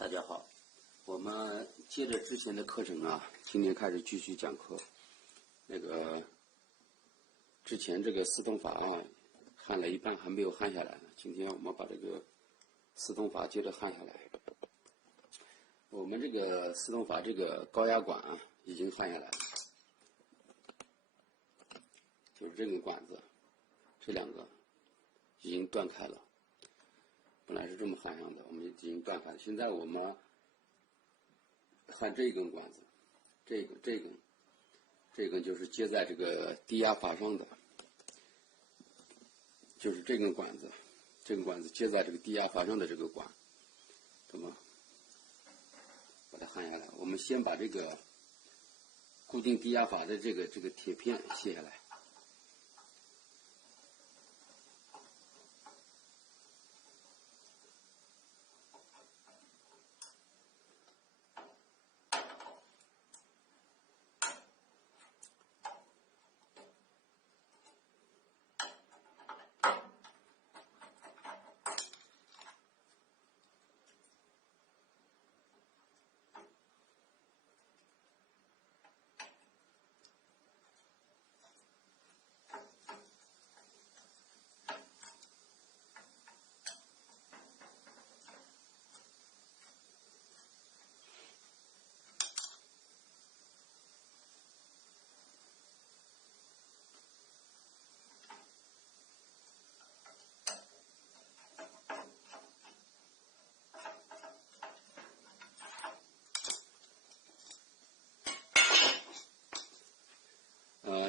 大家好，我们接着之前的课程啊，今天开始继续讲课。之前这个四通法啊，焊了一半还没有焊下来，今天我们把这个四通法接着焊下来。我们这个四通法这个高压管啊，已经焊下来了，就是这根管子，这两个已经断开了。本来是这么焊上的，我们已经断开了。现在我们焊这一根管子，这根就是接在这个低压阀上的，就是这根管子接在这个低压阀上的这个管，怎么把它焊下来？我们先把这个固定低压阀的这个铁片卸下来。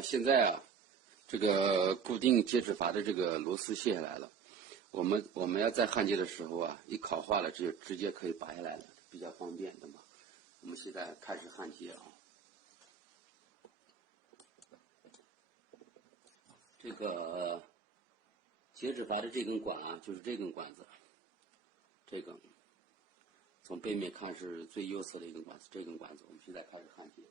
现在啊，这个固定接齿阀的这个螺丝卸下来了。我们要在焊接的时候啊，一烤化了直接可以拔下来了，比较方便的嘛。我们现在开始焊接啊。这个接齿阀的这根管啊，就是这根管子，这根从背面看是最右侧的一根管子，这根管子我们现在开始焊接。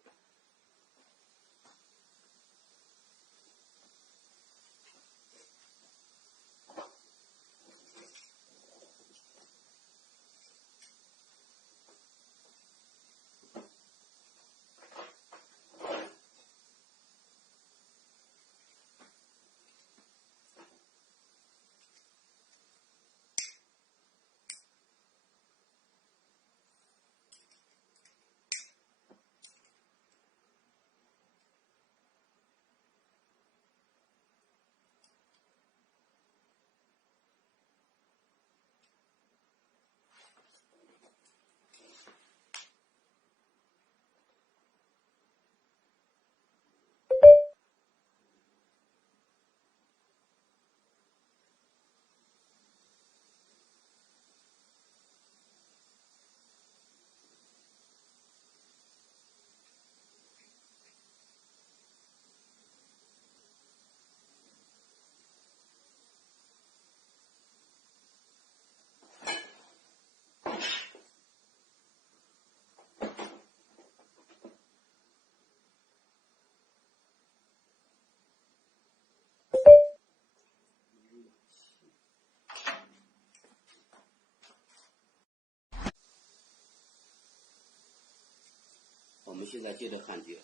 我们现在接着焊接。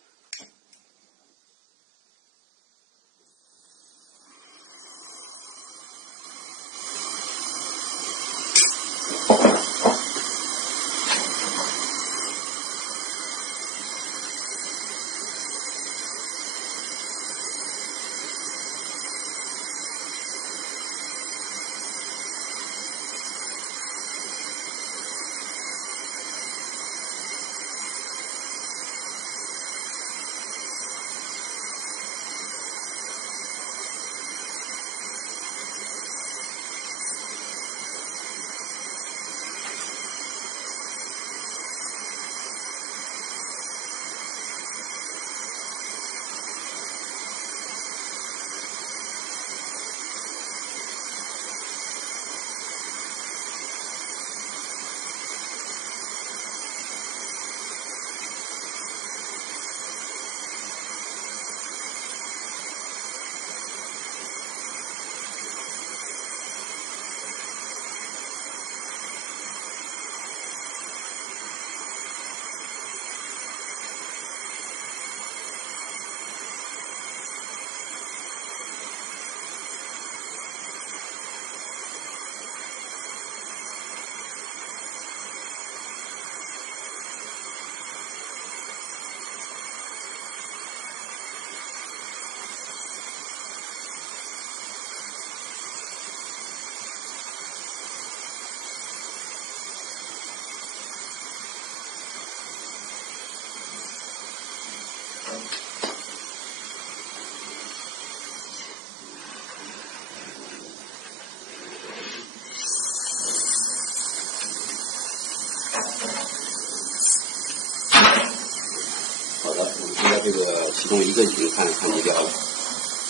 其中一个已经焊接掉了，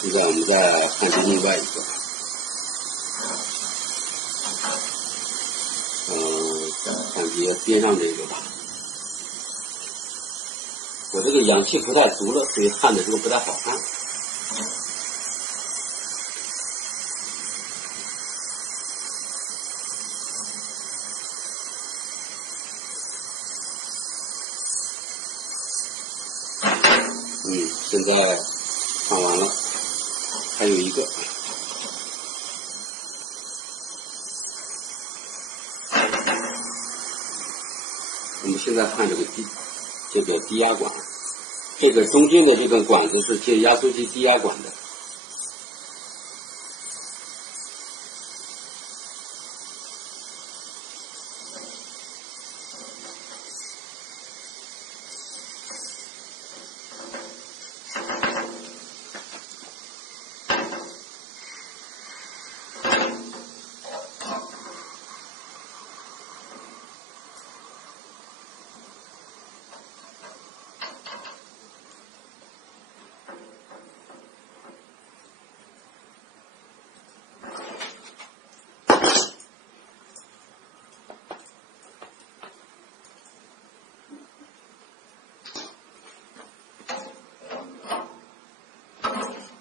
现在我们再焊接另外一个。焊接边上这个吧。我这个氧气不太足了，所以焊的这个不太好焊。现在焊完了，还有一个。我们现在焊这个低压管，这个中间的这根管子是接压缩机低压管的。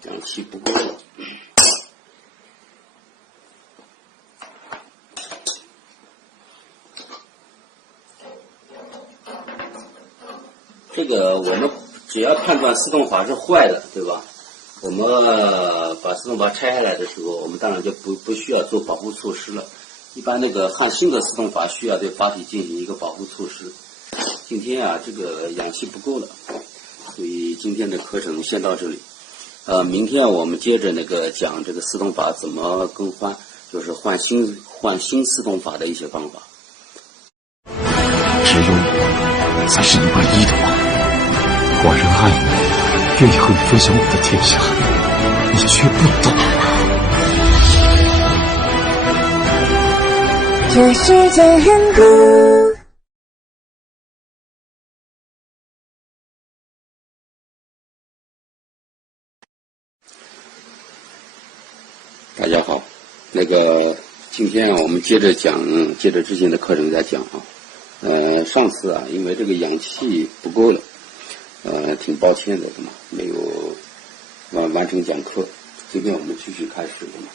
氧气不够了。这个我们只要判断自动阀是坏的，对吧？我们把自动阀拆下来的时候，我们当然就不需要做保护措施了。一般那个焊新的自动阀需要对阀体进行一个保护措施。今天啊，这个氧气不够了，所以今天的课程先到这里。明天我们接着那个讲这个自动阀怎么更换，就是换新自动阀的一些方法。只有我才是你唯一的我。我仍爱你，愿意和你分享我的天下，你却不懂。这世界很酷。大家好，今天啊，我们接着之前的课程再讲啊。上次啊，因为这个氧气不够了，挺抱歉的嘛，没有完成讲课。今天我们继续开始的嘛。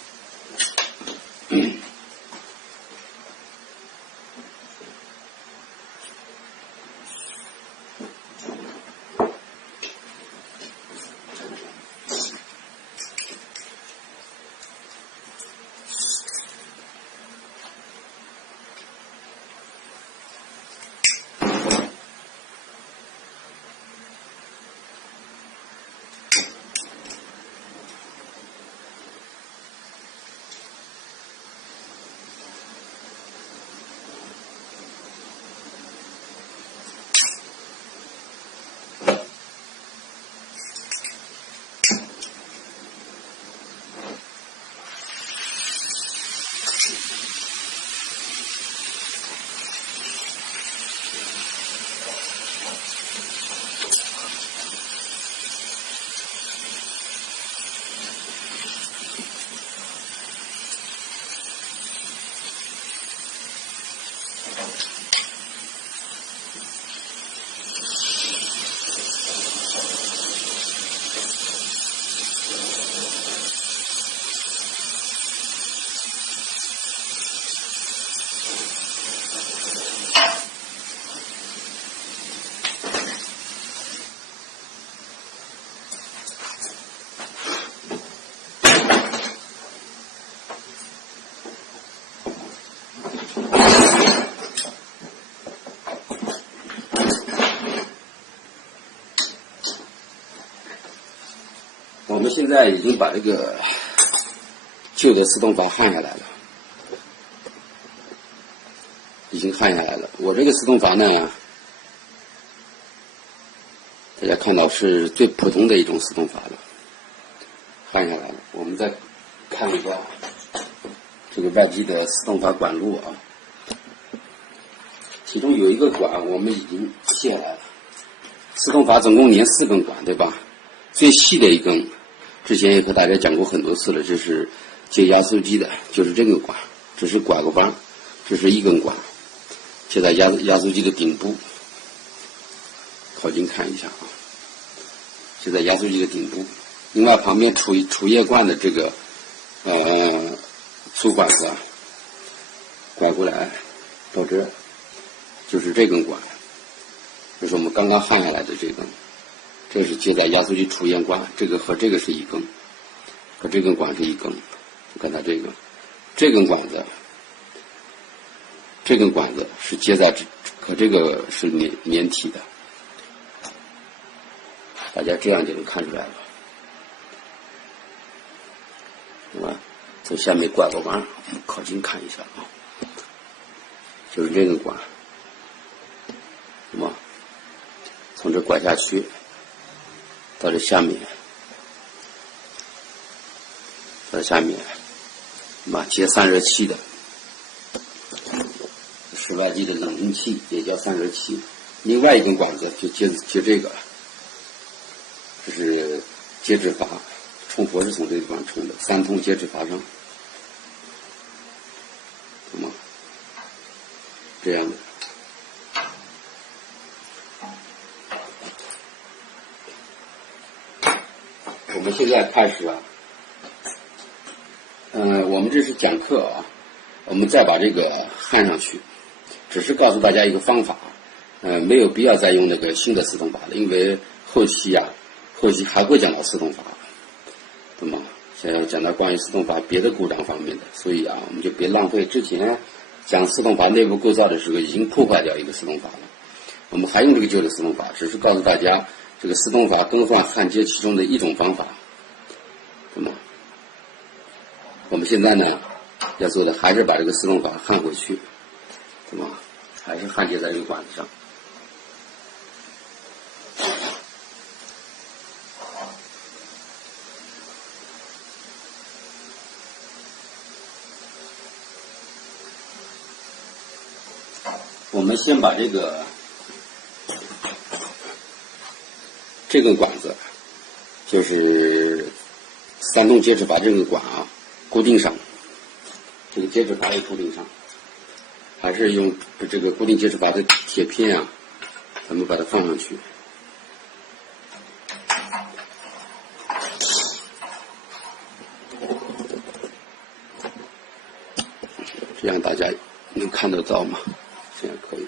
我们现在已经把这个旧的自动阀焊下来了，已经焊下来了。我这个自动阀呢，大家看到是最普通的一种自动阀了，焊下来了。我们再看一下这个外机的自动阀管路啊，其中有一个管我们已经卸下来了。自动阀总共连4根管，对吧？最细的一根，之前也和大家讲过很多次了，这是接压缩机的，就是这根管，这是拐个帮，这是一根管，接在压缩机的顶部。靠近看一下啊，接在压缩机的顶部。另外旁边储液罐的这个粗管子啊，拐过来到这，就是这根管，就是我们刚刚焊下来的这根，这是接在压缩机储液罐，这个和这个是一根，和这根管是一根。你看它这根管子，这根管子是接在和这个是连体的。大家这样就能看出来了，对吧？从下面拐个弯，我们靠近看一下啊，就是这根管，那么从这拐下去，到这下面，到下面，那么接散热器的，室外机的冷凝器也叫散热器。另外一根管子就接这个。这是接止阀，冲佛是从这个地方冲的，3通接止阀上，那么这样的。我们现在开始啊，我们这是讲课啊，我们再把这个焊上去，只是告诉大家一个方法，没有必要再用那个新的四通阀了，因为后期还会讲到四通阀，那么想要讲到关于四通阀别的故障方面的，所以啊，我们就别浪费之前讲四通阀内部构造的时候已经破坏掉一个四通阀了，我们还用这个旧的四通阀，只是告诉大家这个四通阀更换焊接其中的一种方法。那么我们现在呢要做的还是把这个四通阀焊回去，那么还是焊接在这个管子上。我们先把这根管子，就是3通接止阀这个管啊，固定上。这个接止阀也固定上，还是用这个固定接止阀的铁片啊，咱们把它放上去。这样大家能看得到吗？这样可以。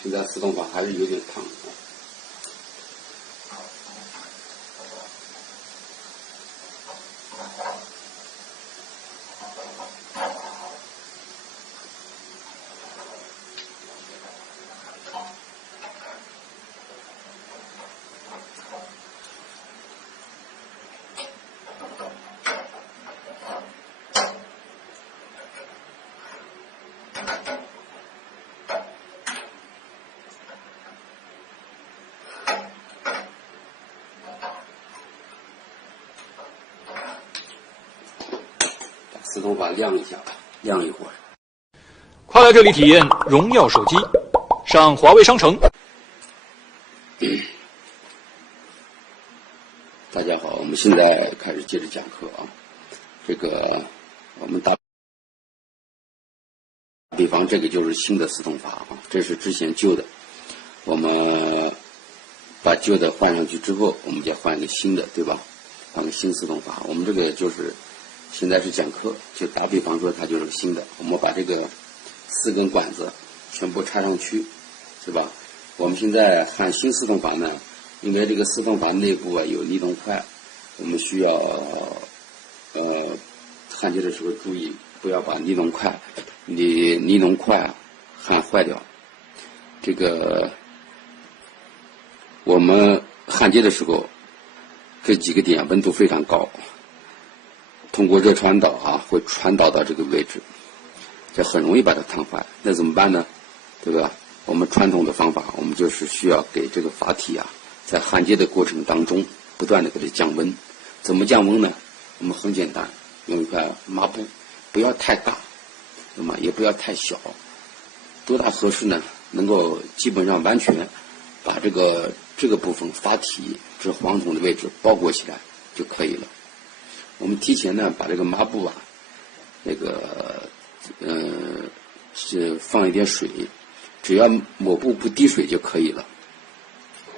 现在自动法还是有点烫。自动法晾一下吧，晾一会儿。快来这里体验荣耀手机，上华为商城。大家好，我们现在开始接着讲课啊。这个我们打比方，这个就是新的自动法啊，这是之前旧的。我们把旧的换上去之后，我们再换一个新的，对吧？换个新自动法。我们这个就是现在是讲课，就打比方说它就是个新的。我们把这个4根管子全部插上去，是吧？我们现在焊新自动法呢，因为这个自动法内部啊有逆动块，我们需要焊接的时候注意不要把逆动块焊坏掉。这个我们焊接的时候，这几个点温度非常高，通过热传导会传导到这个位置，这很容易把它烫坏。那怎么办呢？对吧？我们传统的方法，我们就是需要给这个阀体在焊接的过程当中不断的给它降温。怎么降温呢？我们很简单，用一块抹布，不要太大，那么也不要太小，多大合适呢？能够基本上完全把这个部分阀体这黄铜的位置包裹起来就可以了。我们提前呢把这个抹布是放一点水，只要抹布不滴水就可以了。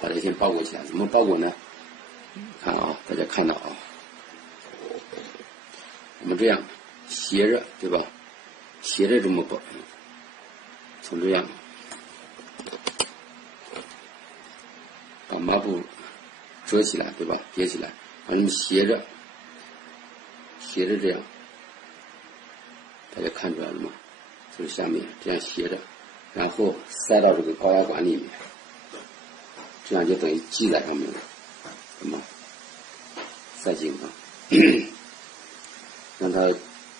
把它先包裹起来，怎么包裹呢？看啊，大家看到啊，我们这样斜着，对吧？斜着这么包，从这样把抹布折起来，对吧？叠起来，把它们斜着这样，大家看出来了吗？就是下面这样斜着，然后塞到这个高压管里面，这样就等于系在上面了，什么？塞紧了，让它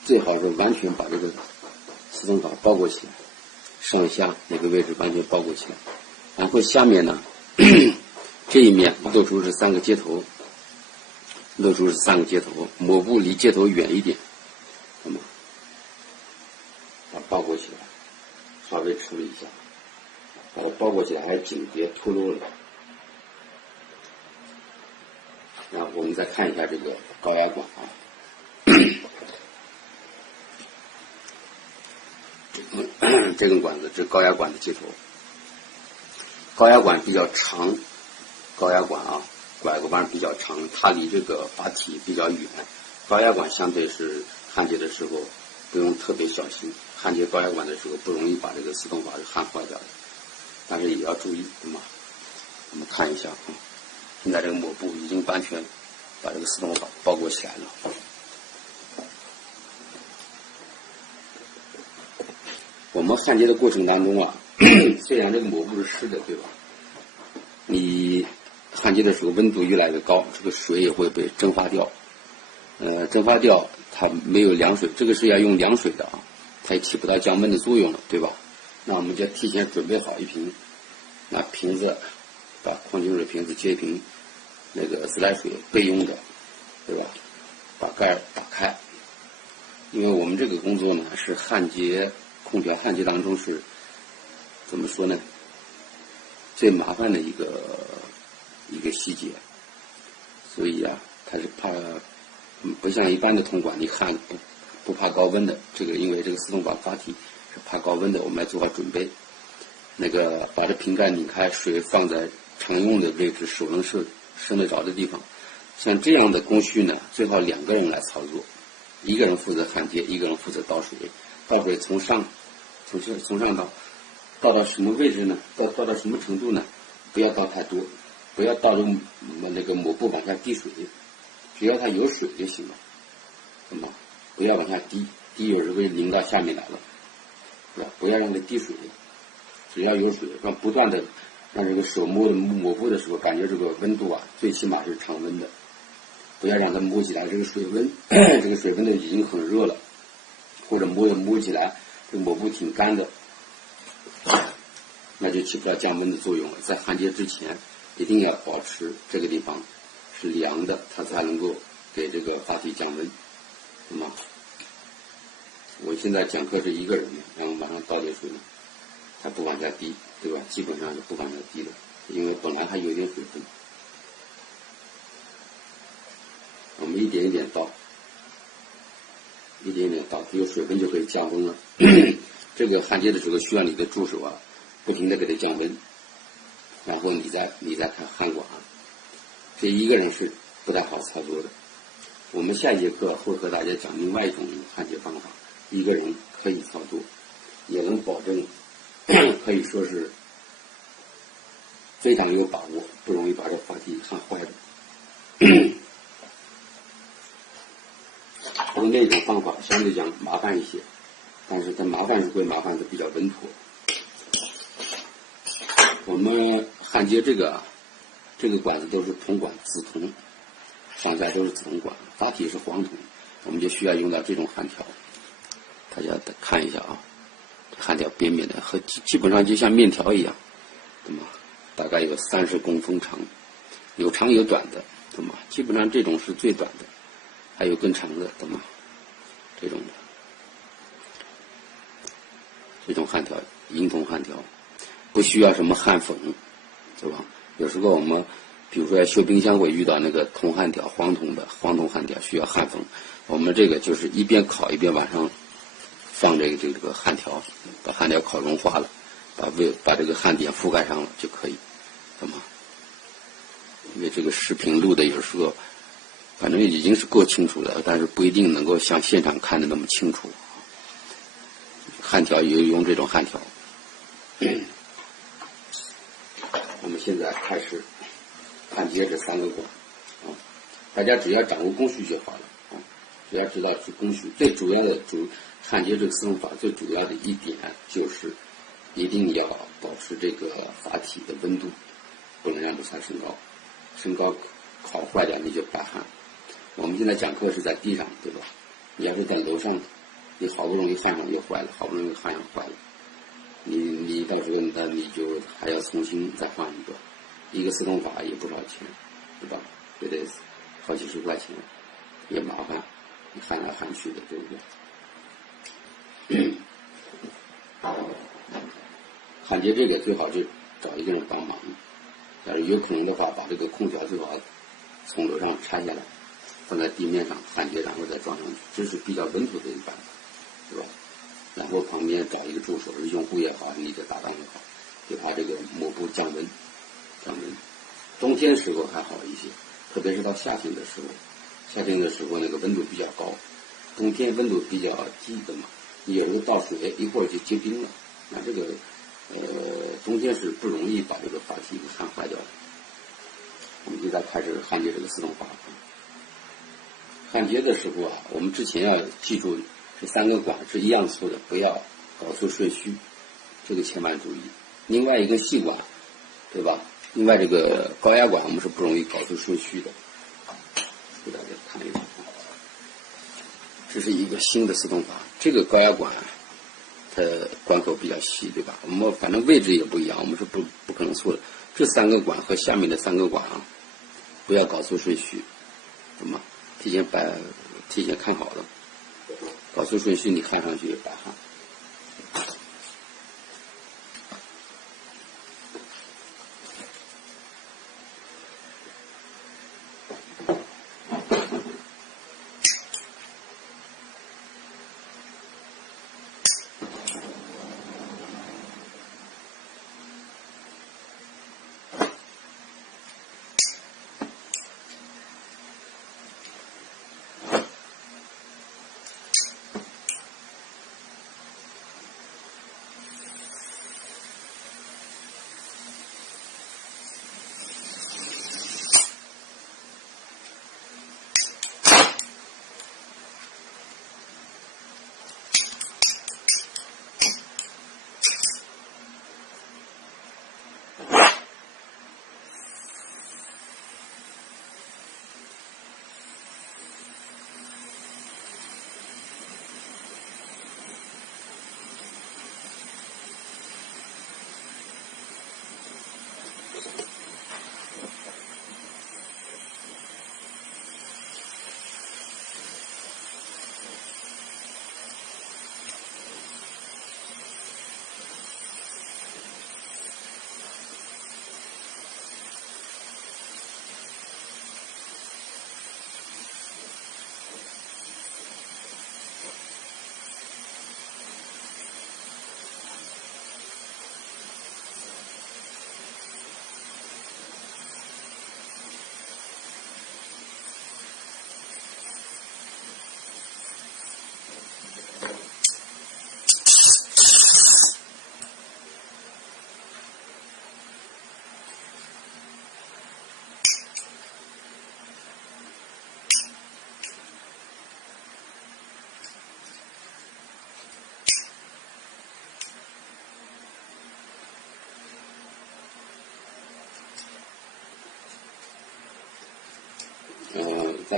最好是完全把这个自动法包裹起来，上下哪个位置完全包裹起来，然后下面呢，这一面露出是3个接头，抹布离接头远一点，那么把它包裹起来，稍微处理一下，把它包裹起来还是紧，别脱落了。然后我们再看一下这个高压管这根管子是高压管的接头，高压管比较长，高压管拐个弯比较长，它离这个阀体比较远。高压管相对是焊接的时候不用特别小心，焊接高压管的时候不容易把这个自动阀是焊坏掉的，但是也要注意，对吗？我们看一下现在这个抹布已经完全把这个自动阀包裹起来了。我们焊接的过程当中虽然这个抹布是湿的，对吧？你焊接的时候温度越来越高，这个水也会被蒸发掉。蒸发掉它没有凉水，这个是要用凉水的它也起不到降温的作用了，对吧？那我们就提前准备好一瓶，拿瓶子把矿泉水瓶子接一瓶那个自来水备用的，对吧？把盖打开，因为我们这个工作呢是焊接空调焊接当中是怎么说呢？最麻烦的一个细节，所以它是怕不像一般的铜管，你焊不怕高温的。这个因为这个自动阀阀体是怕高温的，我们来做好准备。那个把这瓶盖拧开，水放在常用的位置，手能伸得着的地方。像这样的工序呢，最好2个人来操作，一个人负责焊接，一个人负责倒水。倒水从上到倒到什么位置呢？倒到什么程度呢？不要倒太多，不要倒着那个抹布往下滴水，只要它有水就行了，懂吗？不要往下滴，滴有时候会淋到下面来了，是吧？不要让它滴水，只要有水，让不断的让这个手摸抹布的时候，感觉这个温度啊，最起码是常温的，不要让它摸起来这个水温，这个水温的已经很热了，或者摸起来这个抹布挺干的，那就起不了降温的作用了。在焊接之前，一定要保持这个地方是凉的，它才能够给这个发体降温，懂吗？我现在讲课是一个人，然后往上倒点水呢，它不往下滴，对吧？基本上是不往下滴的，因为本来还有点水分。我们一点一点倒，一点一点倒，有水分就可以降温了。这个焊接的时候需要你的助手啊，不停的给它降温，然后你再看焊管，这一个人是不太好操作的。我们下一节课会和大家讲另外一种焊接方法，一个人可以操作，也能保证可以说是非常有把握，不容易把这发体焊坏的。那种方法相对讲麻烦一些，但是它麻烦是归麻烦，它比较稳妥。我们焊接这个管子都是铜管，紫铜，上下都是紫铜管，发体是黄铜，我们就需要用到这种焊条。大家看一下啊，焊条扁扁的，和基本上就像面条一样，对吗？大概有30公分长，有长有短的，对吗？基本上这种是最短的，还有更长的，懂吗？这种焊条，银铜焊条，不需要什么焊粉，对吧？有时候我们比如说要修冰箱会遇到那个铜焊条，黄铜焊条需要焊粉，我们这个就是一边烤一边往上放这个焊条，把焊条烤融化了，把这个焊点覆盖上了就可以，懂吗？因为这个视频录的有时候反正已经是够清楚了，但是不一定能够像现场看的那么清楚。焊条也用这种焊条。我们现在开始焊接这3个管啊，大家只要掌握工序就好了啊，只要知道是工序。最主要的焊接这个4种法最主要的一点就是一定要保持这个发体的温度，不能让它升高，升高烤坏掉你就白焊。我们现在讲课是在地上，对吧？你要是在楼上，你好不容易焊上就坏了，好不容易焊上坏了，你到时候你就还要重新再换一个4种法也不少钱，对吧？也得好几10块钱，也麻烦，你焊来焊去的，对不对？焊接这个最好就找一个人帮忙，要是有可能的话，把这个空调最好从楼上拆下来，放在地面上焊接，然后再装上去，这是比较稳妥的一个办法，对吧？然后旁边找一个助手，用户也好，你的搭档也好，给他这个抹布降温。冬天时候还好一些，特别是到夏天的时候，那个温度比较高，冬天温度比较低的嘛，你有时候倒水一会儿就结冰了，那这个冬天是不容易把这个发体焊坏掉的。我们现在开始焊接这个4种法。焊接的时候啊，我们之前要记住这3个管是一样粗的，不要搞错顺序，这个千万注意。另外一个细管，对吧？另外这个高压管我们是不容易搞错顺序的。给大家看一下，这是一个新的4种法。这个高压管它管口比较细，对吧？我们反正位置也不一样，我们是不可能错的。这3个管和下面的3个管啊，不要搞错顺序，懂吗？提前看好了，搞错顺序你焊上去也白焊。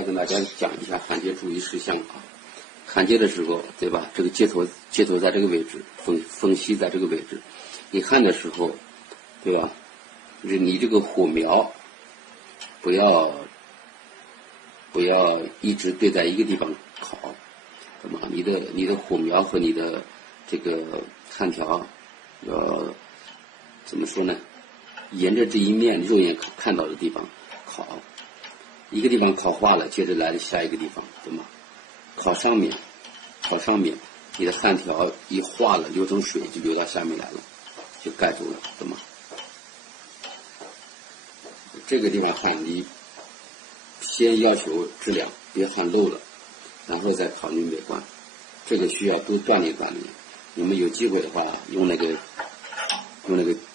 跟大家讲一下焊接注意事项啊。焊接的时候，对吧？这个接头在这个位置，缝隙在这个位置。你焊的时候，对吧？你这个火苗不要一直对在一个地方烤，对吗？你的火苗和你的这个焊条怎么说呢？沿着这一面肉眼看到的地方烤，一个地方烤化了，接着来下一个地方，对吗？烤上面，你的焊条一化了，流成水就流到下面来了，就盖住了，对吗？这个地方焊，你先要求质量，别焊漏了，然后再考虑美观。这个需要多锻炼锻炼。你们有机会的话，用那个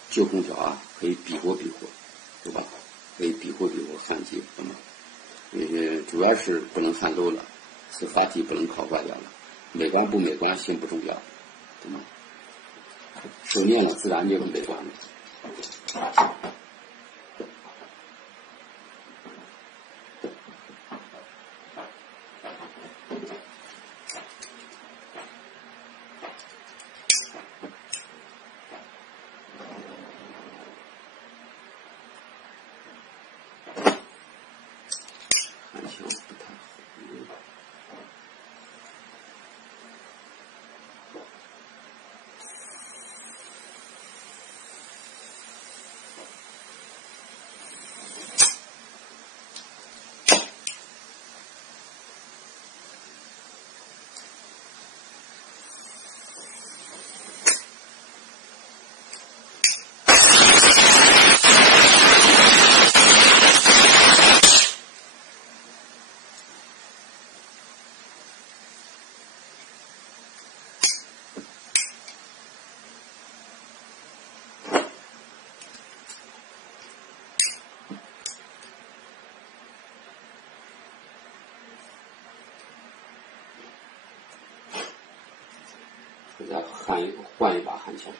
旧空调啊，可以比划，对吧？可以比划焊接，对吗？主要是不能焊漏了，是发体不能烤坏掉了。美观不美观先不重要，对吗？熟练了，自然就美观了。再换一把焊枪。